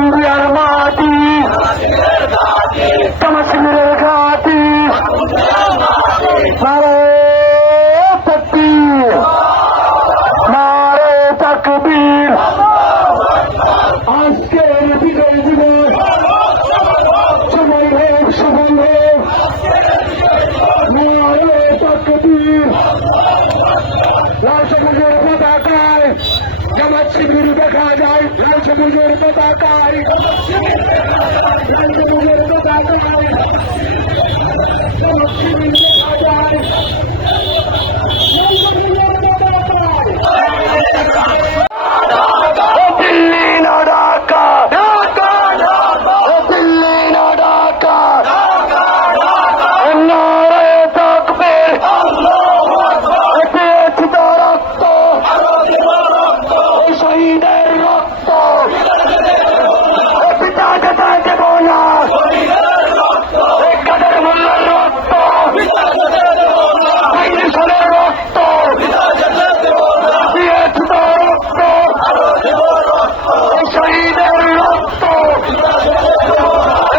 কলম্বিয়ার মাটি, কাশ্মীরের ঘাটি, নারে তাকবীর, নারে তাকবীর। আজকের বিজয় দিবস সবাই হোক, সফল হোক, নারে তাকবীর। লাল সবুজের পতাকায় জামাত শিবির দেখা যায়, লাল সবুজের পতাকায়, লাল সবুজের পতাকায় জামাত শিবির দেখা যায়, লাল সবুজের পতাকায়। ও দিল্লি না ঢাকা, ও দিল্লি না ঢাকা, নারে তাকবীর। রক্ত, শহীদের রক্ত পিতা যেতে দেব না, কাদের মোল্লার রক্ত, সনের রক্ত, রক্ত, শহীদের রক্ত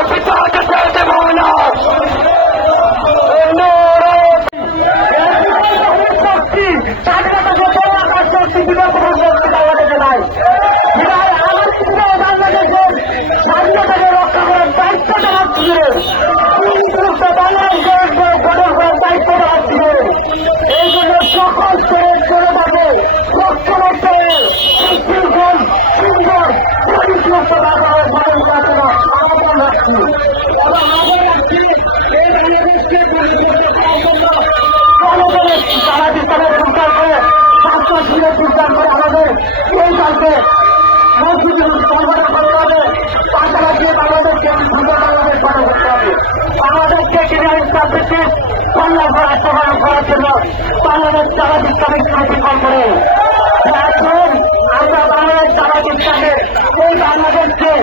পিতা যেতে দেব না। স্বাধীনতা স্বাধীনতাকে রক্ষা করার দায়িত্ব দেওয়া ছিল, দায়িত্ব দেওয়া ছিল। এই জন্য সকল জনতাকে রক্ষা করতে সুশৃঙ্খল, সুন্দর, পরিশুদ্ধ বাতাবরণ পালন করার জন্য আহ্বান রাখছি এবং আহ্বান রাখছি এই বাংলাদেশকে পরিশুদ্ধ করার জন্য জনগণের তারা বিস্তারের উদ্ধার করে, স্বাস্থ্য শিবিরের উদ্ধার করে আমাদের এই কালকে মসজিদে সরবরাহ করতে হবে, পাশাপাশি দিয়ে বাংলাদেশকে সুন্দর বাংলাদেশ গঠন করতে হবে। বাংলাদেশকে ক্রিমিনাল সাবজেক্টিভ সংগ্রাম করার জন্য বাংলাদেশ জামাত ইসলামী বিকল্প করে এখন আমরা বাংলাদেশ জামাত ইসলামের এই বাংলাদেশকে